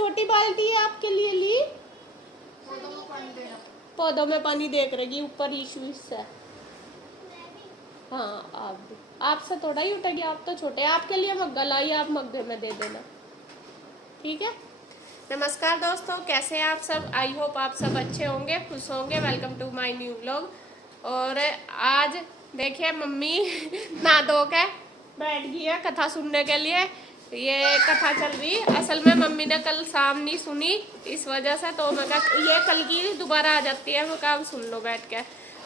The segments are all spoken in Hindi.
छोटी बाल्टी है आपके लिए ली। पौधों में पानी देख रही ऊपर इशू है। हाँ आप भी, आपसे थोड़ा ही उठेगी, आप तो छोटे। आपके लिए मग्गा लाई, आप मग्गे में दे देना, ठीक है। नमस्कार दोस्तों, कैसे हैं आप सब। आई होप आप सब अच्छे होंगे, खुश होंगे। Welcome to my new vlog. और आज देखिए मम्मी नहा धो के बैठ गई है कथा सुनने के लिए। ये कथा चल रही, असल में मम्मी ने कल शाम नहीं सुनी इस वजह से, तो मैं ये कल की दोबारा आ जाती है, मैं काम सुन लो बैठ के।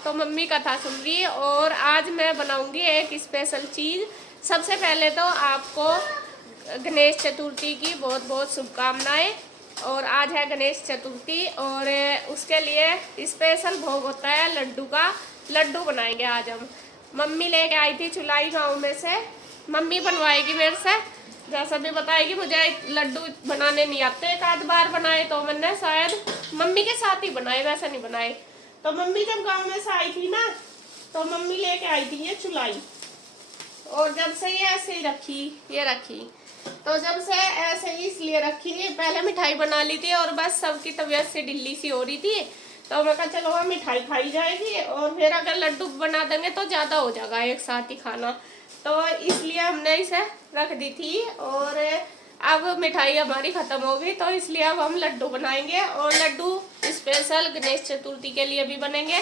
तो मम्मी कथा सुन रही है और आज मैं बनाऊंगी एक स्पेशल चीज़। सबसे पहले तो आपको गणेश चतुर्थी की बहुत बहुत शुभकामनाएं। और आज है गणेश चतुर्थी और उसके लिए स्पेशल भोग होता है लड्डू का। लड्डू बनाएंगे आज हम। मम्मी लेके आई थी चुलाई गांव में से, मम्मी बनवाएगी मेरे से, जैसा भी बताएगी। मुझे लड्डू बनाने नहीं आते, एक आध बार बनाए तो मैंने शायद मम्मी के साथ ही बनाए, वैसे नहीं बनाए। तो मम्मी जब गांव में से आई थी ना, तो मम्मी लेके आई थी ये चुलाई, और जब से ये ऐसे ही रखी, ये रखी, तो जब से ऐसे ही इसलिए रखी थी, पहले मिठाई बना ली थी और बस सबकी तबीयत से ढिल्ली सी हो रही थी, तो मैं कहा चलो वह मिठाई खाई जाएगी और फिर अगर लड्डू बना देंगे तो ज़्यादा हो जाएगा एक साथ ही खाना, तो इसलिए हमने इसे रख दी थी। और अब मिठाई हमारी ख़त्म हो गई, तो इसलिए अब हम लड्डू बनाएंगे और लड्डू स्पेशल गणेश चतुर्थी के लिए भी बनेंगे।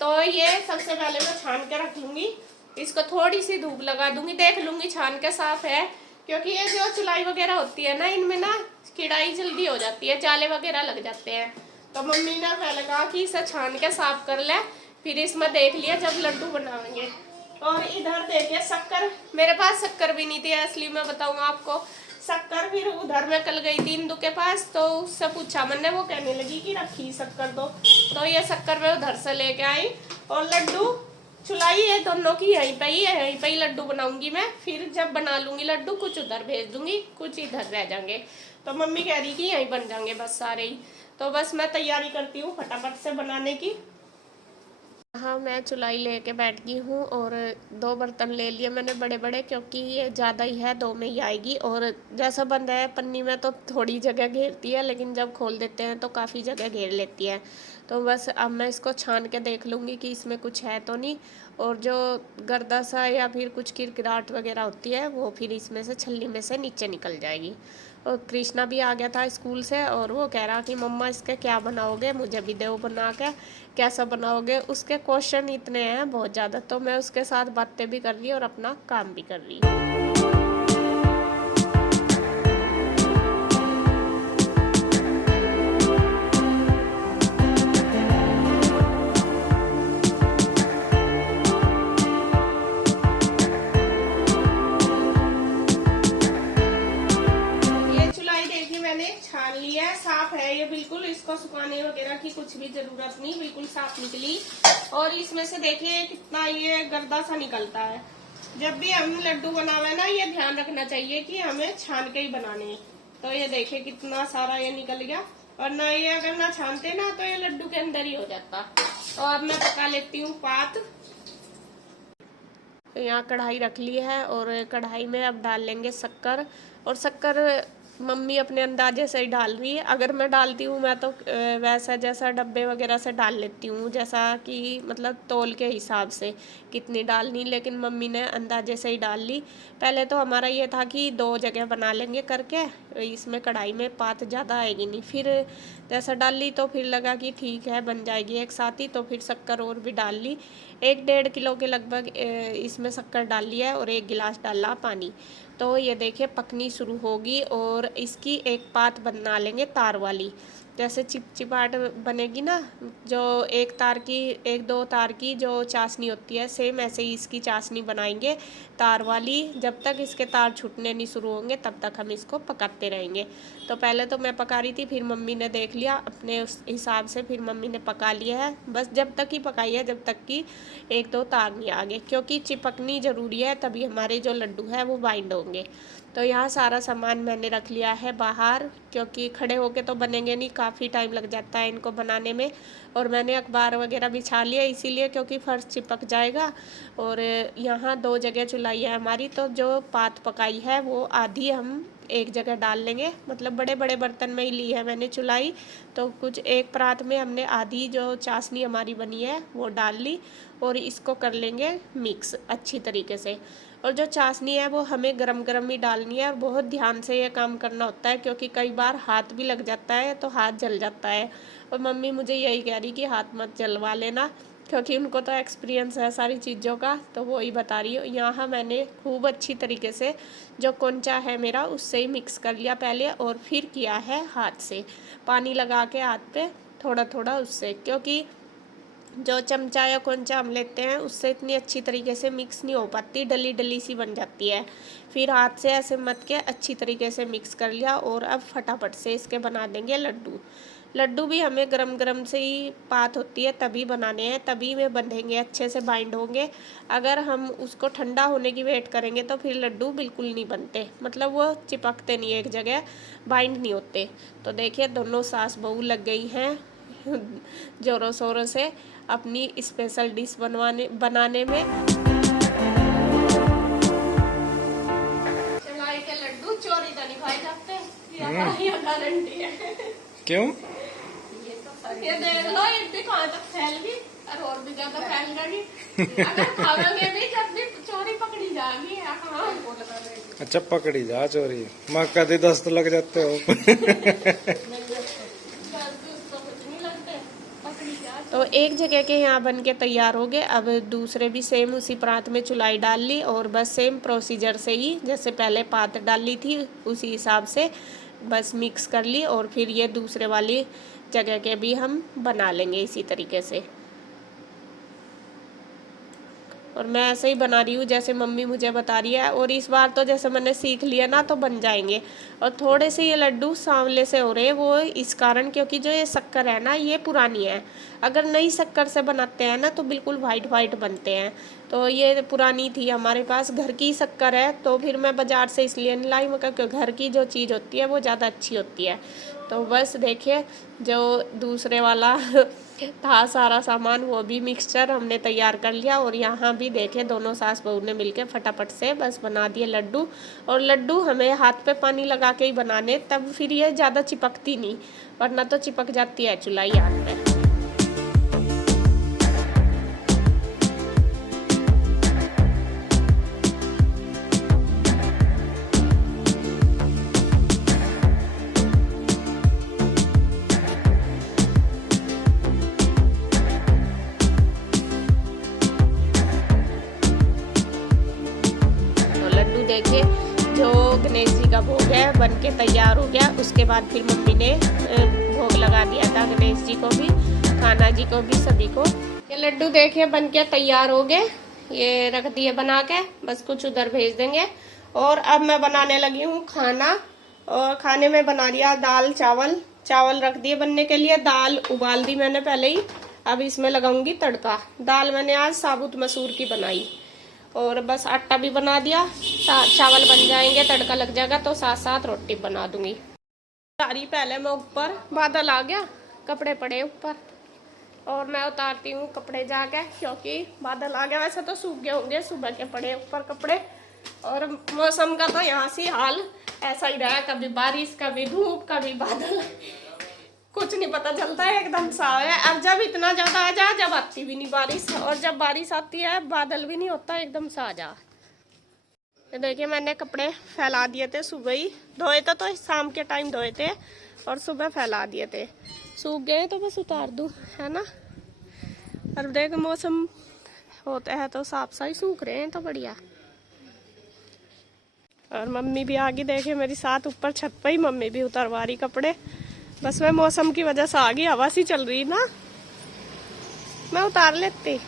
तो ये सबसे पहले मैं छान के रख लूँगी, इसको थोड़ी सी धूप लगा दूंगी, देख लूँगी छान के साफ है, क्योंकि ये जो चुलाई वगैरह होती है ना, इनमें ना कीड़ाई जल्दी हो जाती है, जाले वगैरह लग जाते हैं। तो मम्मी ने पहले कहा कि इसे छान के साफ कर ले, फिर इसमें देख लिया जब लड्डू बनाएंगे। और इधर देखिए शक्कर, मेरे पास शक्कर भी नहीं थी असली में बताऊंगा आपको शक्कर। फिर उधर मैं कल गई थी इंदू के पास, तो उससे पूछा मैंने, वो कहने लगी कि रखी शक्कर दो, तो ये शक्कर मैं उधर से लेके आई। और लड्डू चुलाई है दोनों की यहीं पे ही है, यहीं पे ही लड्डू बनाऊंगी मैं। फिर जब बना लूंगी लड्डू, कुछ उधर भेज दूंगी, कुछ इधर रह जाएंगे। तो मम्मी कह रही कि यहीं बन जाएंगे बस सारे ही। तो बस मैं तैयारी करती हूँ फटाफट से बनाने की। हाँ, मैं चुलाई लेके बैठ गई हूँ और 2 बर्तन ले लिए मैंने बड़े बड़े, क्योंकि ये ज़्यादा ही है, 2 में ही आएगी। और जैसा बंद है पन्नी में तो थोड़ी जगह घेरती है, लेकिन जब खोल देते हैं तो काफ़ी जगह घेर लेती है। तो बस अब मैं इसको छान के देख लूँगी कि इसमें कुछ है तो नहीं, और जो गर्दा सा या फिर कुछ किरकिराहट वगैरह होती है वो फिर इसमें से छल्ली में से नीचे निकल जाएगी। और कृष्णा भी आ गया था स्कूल से, और वो कह रहा कि मम्मा इसके क्या बनाओगे, मुझे भी दो बना के, कैसा बनाओगे। उसके क्वेश्चन इतने हैं बहुत ज़्यादा, तो मैं उसके साथ बातें भी कर रही और अपना काम भी कर रही। मैंने छान लिया है, साफ है ये बिल्कुल, इसको सुखाने वगैरह की कुछ भी जरूरत नहीं, बिल्कुल साफ निकली। और इसमें से देखिए कितना ये गर्दा सा निकलता है। जब भी हम लड्डू बनावे ना, ये ध्यान रखना चाहिए कि हमें छान के ही बनाने हैं। तो ये देखिए कितना सारा ये निकल गया, और ना ये अगर ना छानते ना तो ये लड्डू के अंदर ही हो जाता। तो अब मैं पका लेती हूँ पात। यहाँ कढ़ाई रख ली है और कढ़ाई में अब डाल लेंगे शक्कर। और शक्कर मम्मी अपने अंदाजे से ही डाल रही है। अगर मैं डालती हूँ मैं तो वैसा जैसा डब्बे वगैरह से डाल लेती हूँ, जैसा कि मतलब तौल के हिसाब से कितनी डालनी, लेकिन मम्मी ने अंदाजे से ही डाल ली। पहले तो हमारा ये था कि 2 जगह बना लेंगे करके, इसमें कढ़ाई में पात ज़्यादा आएगी नहीं। फिर जैसा डाल ली तो फिर लगा कि ठीक है बन जाएगी एक साथ ही, तो फिर शक्कर और भी डाल ली। 1-1.5 किलो के लगभग इसमें शक्कर डाल लिया है और 1 गिलास डाला पानी। तो ये देखिए पकनी शुरू होगी और इसकी एक पात बना लेंगे तार वाली, जैसे चिपचिपाहट बनेगी ना, जो 1-2 तार की जो चाशनी होती है, सेम ऐसे ही इसकी चाशनी बनाएंगे तार वाली। जब तक इसके तार छूटने नहीं शुरू होंगे तब तक हम इसको पकाते रहेंगे। तो पहले तो मैं पका रही थी, फिर मम्मी ने देख लिया अपने उस हिसाब से, फिर मम्मी ने पका लिया है। बस जब तक ही पकाई है जब तक कि 1-2 तार नहीं आ गए, क्योंकि चिपकनी ज़रूरी है, तभी हमारे जो लड्डू है वो बाइंड होंगे। तो यहाँ सारा सामान मैंने रख लिया है बाहर, क्योंकि खड़े होके तो बनेंगे नहीं, काफ़ी टाइम लग जाता है इनको बनाने में। और मैंने अखबार वगैरह बिछा लिया इसीलिए, क्योंकि फर्श चिपक जाएगा। और यहाँ 2 जगह चुलाई है हमारी, तो जो पात पकाई है वो आधी हम एक जगह डाल लेंगे, मतलब बड़े बड़े बर्तन में ही ली है मैंने चुलाई। तो कुछ एक परात में हमने आधी जो चाशनी हमारी बनी है वो डाल ली और इसको कर लेंगे मिक्स अच्छी तरीके से। और जो चाशनी है वो हमें गरम गरम ही डालनी है और बहुत ध्यान से ये काम करना होता है, क्योंकि कई बार हाथ भी लग जाता है तो हाथ जल जाता है। और मम्मी मुझे यही कह रही कि हाथ मत जलवा लेना, क्योंकि उनको तो एक्सपीरियंस है सारी चीज़ों का, तो वो ही बता रही हो। यहाँ मैंने खूब अच्छी तरीके से जो कोंचा है मेरा उससे ही मिक्स कर लिया पहले, और फिर किया है हाथ से, पानी लगा के हाथ पे थोड़ा थोड़ा उससे, क्योंकि जो चमचा या कोंचा हम लेते हैं उससे इतनी अच्छी तरीके से मिक्स नहीं हो पाती, डली डली सी बन जाती है। फिर हाथ से ऐसे मत के अच्छी तरीके से मिक्स कर लिया। और अब फटाफट से इसके बना देंगे लड्डू। लड्डू भी हमें गरम गरम से ही बात होती है तभी बनाने हैं, तभी में बंधेंगे, अच्छे से बाइंड होंगे। अगर हम उसको ठंडा होने की वेट करेंगे तो फिर लड्डू बिल्कुल नहीं बनते, मतलब वो चिपकते नहीं, एक जगह बाइंड नहीं होते। तो देखिए दोनों सास बहू लग गई हैं जोरों शोरों से अपनी स्पेशल डिश बनाने में। चलाई के लड्डू चोरी तो नहीं खाए जाते, ये गारंटी है। क्यों? ये देख लो, ये भी कहाँ तक फैल गई और भी ज्यादा फैल गई। अगर खावेंगे भी जब भी चोरी पकड़ी जाएगी। अच्छा पकड़ी जा चोरी, माँ कभी 10 तो लग जाते हो। तो एक जगह के यहाँ बन के तैयार हो गए। अब दूसरे भी सेम उसी परात में चुलाई डाल ली और बस सेम प्रोसीजर से ही जैसे पहले पात डाल ली थी उसी हिसाब से बस मिक्स कर ली। और फिर ये दूसरे वाली जगह के भी हम बना लेंगे इसी तरीके से। और मैं ऐसे ही बना रही हूँ जैसे मम्मी मुझे बता रही है। और इस बार तो जैसे मैंने सीख लिया ना तो बन जाएंगे। और थोड़े से ये लड्डू सांवले से हो रहे हैं वो इस कारण क्योंकि जो ये शक्कर है ना ये पुरानी है। अगर नई शक्कर से बनाते हैं ना तो बिल्कुल वाइट वाइट बनते हैं। तो ये पुरानी थी हमारे पास, घर की शक्कर है तो फिर मैं बाज़ार से इसलिए नहीं लाई, मगर घर की जो चीज़ होती है वो ज़्यादा अच्छी होती है। तो बस देखिए जो दूसरे वाला था सारा सामान वो भी मिक्सचर हमने तैयार कर लिया। और यहाँ भी देखे दोनों सास बहू ने मिलके फटाफट से बस बना दिए लड्डू। और लड्डू हमें हाथ पे पानी लगा के ही बनाने, तब फिर ये ज़्यादा चिपकती नहीं, वरना तो चिपक जाती है चुलाई हाथ पे। देखिए जो गणेश जी का भोग है बन के तैयार हो गया। उसके बाद फिर मम्मी ने भोग लगा दिया था गणेश जी को भी, खाना जी को भी, सभी को। ये लड्डू देखिए बन के तैयार हो गए, ये रख दिए बना के, बस कुछ उधर भेज देंगे। और अब मैं बनाने लगी हूँ खाना। और खाने में बना दिया दाल चावल, चावल रख दिए बनने के लिए, दाल उबाल दी मैंने पहले ही। अब इसमें लगाऊंगी तड़का। दाल मैंने आज साबुत मसूर की बनाई और बस आटा भी बना दिया, चावल बन जाएंगे, तड़का लग जाएगा तो साथ साथ रोटी बना दूंगी। सारी पहले मैं ऊपर, बादल आ गया, कपड़े पड़े ऊपर और मैं उतारती हूँ कपड़े जाके क्योंकि बादल आ गया। वैसे तो सूख गए होंगे, सुबह के पड़े ऊपर कपड़े। और मौसम का तो यहाँ से हाल ऐसा ही रहा, कभी बारिश कभी धूप कभी बादल, कुछ नहीं पता चलता है, एकदम सा है। अब जब इतना ज्यादा आ जा, जब आती भी नहीं बारिश, और जब बारिश आती है बादल भी नहीं होता, एकदम सा आ जा। तो देखिए मैंने कपड़े फैला दिए थे, सुबह ही धोए थे तो शाम के टाइम धोए थे और सुबह फैला दिए थे। सूख गए तो बस उतार दूँ, है ना। और देख मौसम होता है तो साफ सा ही सूख रहे हैं, तो बढ़िया। और मम्मी भी आगे देखे मेरी साथ ऊपर छत पर ही, मम्मी भी उतरवा रही कपड़े। बस मैं मौसम की वजह से आ गई, हवा सी चल रही ना, मैं उतार लेती।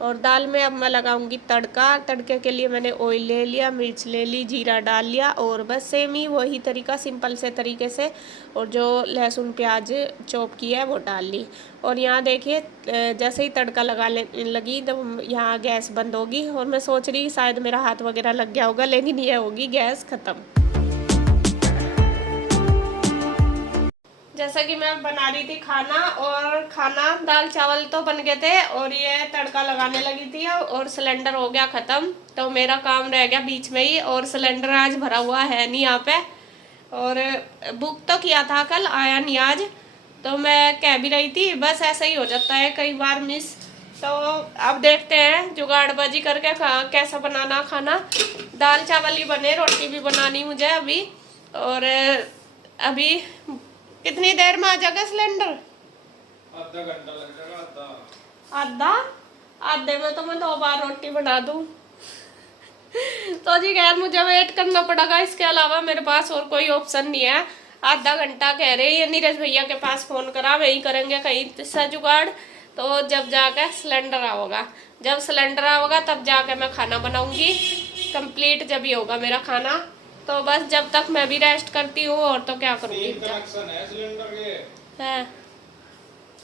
और दाल में अब मैं लगाऊंगी तड़का। तड़के के लिए मैंने ऑयल ले लिया, मिर्च ले ली, जीरा डाल लिया और बस सेम ही वही तरीका, सिंपल से तरीके से। और जो लहसुन प्याज चॉप किया है वो डाल ली। और यहाँ देखिए जैसे ही तड़का लगी तो यहाँ गैस बंद होगी। और मैं सोच रही शायद मेरा हाथ वगैरह लग गया होगा, लेकिन ये होगी गैस ख़त्म। जैसा कि मैं बना रही थी खाना, और खाना दाल चावल तो बन गए थे और ये तड़का लगाने लगी थी, और सिलेंडर हो गया ख़त्म। तो मेरा काम रह गया बीच में ही, और सिलेंडर आज भरा हुआ है नहीं यहाँ पे। और बुक तो किया था, कल आया नहीं आज। तो मैं कह भी रही थी, बस ऐसा ही हो जाता है कई बार मिस। तो अब देखते हैं जुगाड़बाजी करके कैसा बनाना खाना। दाल चावल ही बने, रोटी भी बनानी मुझे अभी। और अभी कितनी देर में आ जाएगा सिलेंडर? आधा घंटा लग जाएगा। आधा? आधे में तो मैं 2 बार रोटी बना दूं। तो जी खैर मुझे वेट करना पड़ेगा, इसके अलावा मेरे पास और कोई ऑप्शन नहीं है। आधा घंटा कह रहे हैं, नीरज भैया के पास फोन करा, वही करेंगे कहीं सा जुगाड़। तो जब जाकर सिलेंडर आओगा, जब सिलेंडर आओगा तब जाकर मैं खाना बनाऊंगी कंप्लीट, जब ही होगा मेरा खाना। तो बस जब तक मैं भी रेस्ट करती हूँ, और तो क्या करूँगी। 3 कनेक्शन है सिलेंडर के। है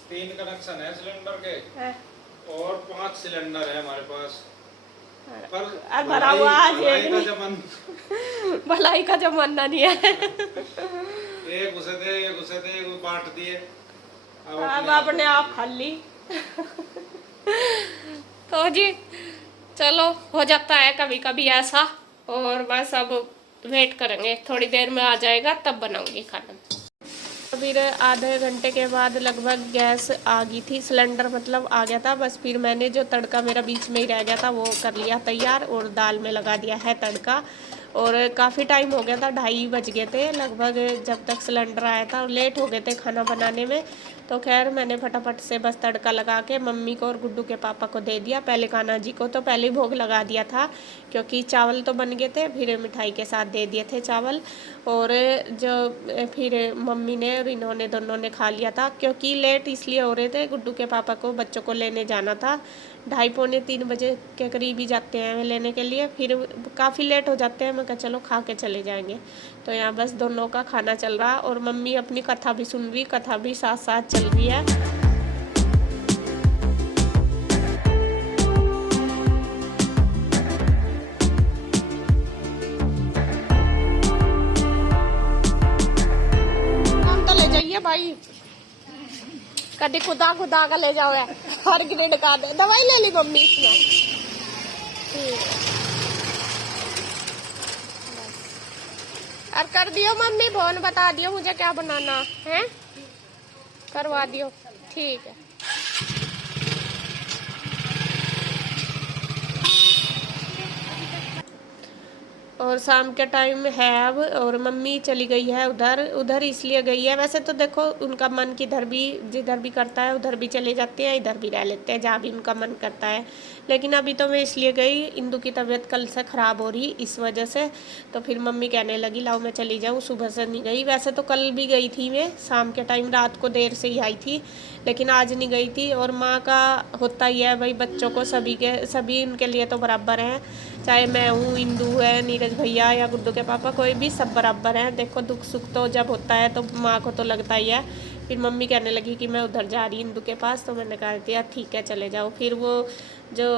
3 कनेक्शन है सिलेंडर के है। और 5 सिलेंडर है हमारे पास। पर भरा हुआ आज भलाई का जमाना भलाई का जमाना नहीं है। एक उसे दे, एक उसे दे, एक बांट दिए। अब अपने आप खाली। तो जी चलो, हो जाता है कभी कभी ऐसा। और बस अब वेट करेंगे, थोड़ी देर में आ जाएगा तब बनाऊंगी खाना। फिर आधे घंटे के बाद लगभग गैस आ गई थी, सिलेंडर मतलब आ गया था। बस फिर मैंने जो तड़का मेरा बीच में ही रह गया था वो कर लिया तैयार, और दाल में लगा दिया है तड़का। और काफ़ी टाइम हो गया था, 2:30 बज गए थे लगभग जब तक सिलेंडर आया था, और लेट हो गए थे खाना बनाने में। तो खैर मैंने फटाफट से बस तड़का लगा के मम्मी को और गुड्डू के पापा को दे दिया। पहले कान्हा जी को तो पहले भोग लगा दिया था, क्योंकि चावल तो बन गए थे, फिर मिठाई के साथ दे दिए थे चावल। और जो फिर मम्मी ने और इन्होंने दोनों ने खा लिया था, क्योंकि लेट इसलिए हो रहे थे, गुड्डू के पापा को बच्चों को लेने जाना था। 2:30 पौने 3 बजे के करीब ही जाते हैं लेने के लिए, फिर काफ़ी लेट हो जाते हैं। मैं कहा चलो खा के चले जाएंगे। तो यहाँ बस दोनों का खाना चल रहा, और मम्मी अपनी कथा भी सुन रही, कथा भी साथ साथ चल रही है। हम तो ले जाइए भाई, कभी खुदा खुदा का ले जाओ है, हर ग्रेड का दे। दवाई ले ली मम्मी इसमें? ठीक है। और कर दियो मम्मी, फोन बता दियो मुझे क्या बनाना है, करवा दियो। ठीक है। और शाम के टाइम है अब, और मम्मी चली गई है उधर। उधर इसलिए गई है, वैसे तो देखो उनका मन किधर भी जिधर भी करता है उधर भी चले जाते हैं, इधर भी रह लेते हैं जहाँ भी उनका मन करता है। लेकिन अभी तो मैं इसलिए गई, इंदू की तबीयत कल से ख़राब हो रही इस वजह से। तो फिर मम्मी कहने लगी लाओ मैं चली जाऊँ, सुबह से नहीं गई। वैसे तो कल भी गई थी मैं, शाम के टाइम रात को देर से ही आई थी, लेकिन आज नहीं गई थी। और माँ का होता ही है भाई, बच्चों को सभी उनके लिए तो बराबर हैं, चाहे मैं हूँ, इंदू है, नीरज भैया या गुड्डू के पापा, कोई भी सब बराबर हैं। देखो दुख सुख तो जब होता है तो माँ को तो लगता ही है। फिर मम्मी कहने लगी कि मैं उधर जा रही इंदू के पास, तो मैंने कहा दिया ठीक है चले जाओ। फिर वो जो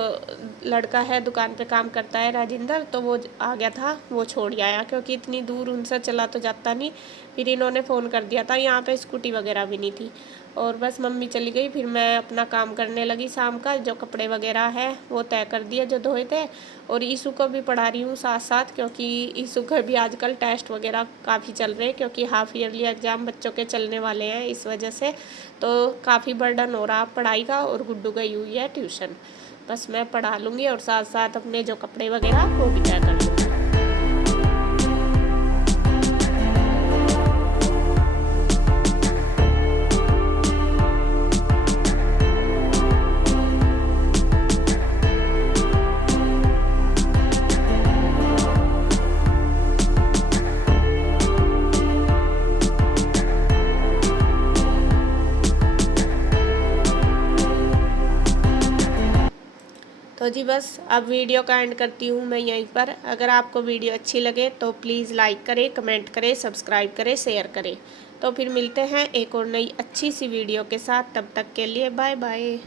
लड़का है दुकान पे काम करता है राजिंदर, तो वो आ गया था, वो छोड़ आया, क्योंकि इतनी दूर उनसे चला तो जाता नहीं। फिर इन्होंने फ़ोन कर दिया था, यहाँ पे स्कूटी वगैरह भी नहीं थी। और बस मम्मी चली गई, फिर मैं अपना काम करने लगी शाम का, जो कपड़े वगैरह है वो तय कर दिए जो धोए थे। और ईशू को भी पढ़ा रही हूँ साथ साथ, क्योंकि ईशू का भी आजकल टेस्ट वगैरह काफ़ी चल रहे हैं, क्योंकि हाफ ईयरली एग्ज़ाम बच्चों के चलने वाले हैं इस वजह से। तो काफ़ी बर्डन हो रहा पढ़ाई का। और गुड्डू गई हुई है ट्यूशन, बस मैं पढ़ा लूँगी और साथ साथ अपने जो कपड़े वगैरह वो भी तय कर लूँगी। तो जी बस अब वीडियो का एंड करती हूँ मैं यहीं पर। अगर आपको वीडियो अच्छी लगे तो प्लीज़ लाइक करें, कमेंट करें, सब्सक्राइब करें, शेयर करें। तो फिर मिलते हैं एक और नई अच्छी सी वीडियो के साथ, तब तक के लिए बाय बाय।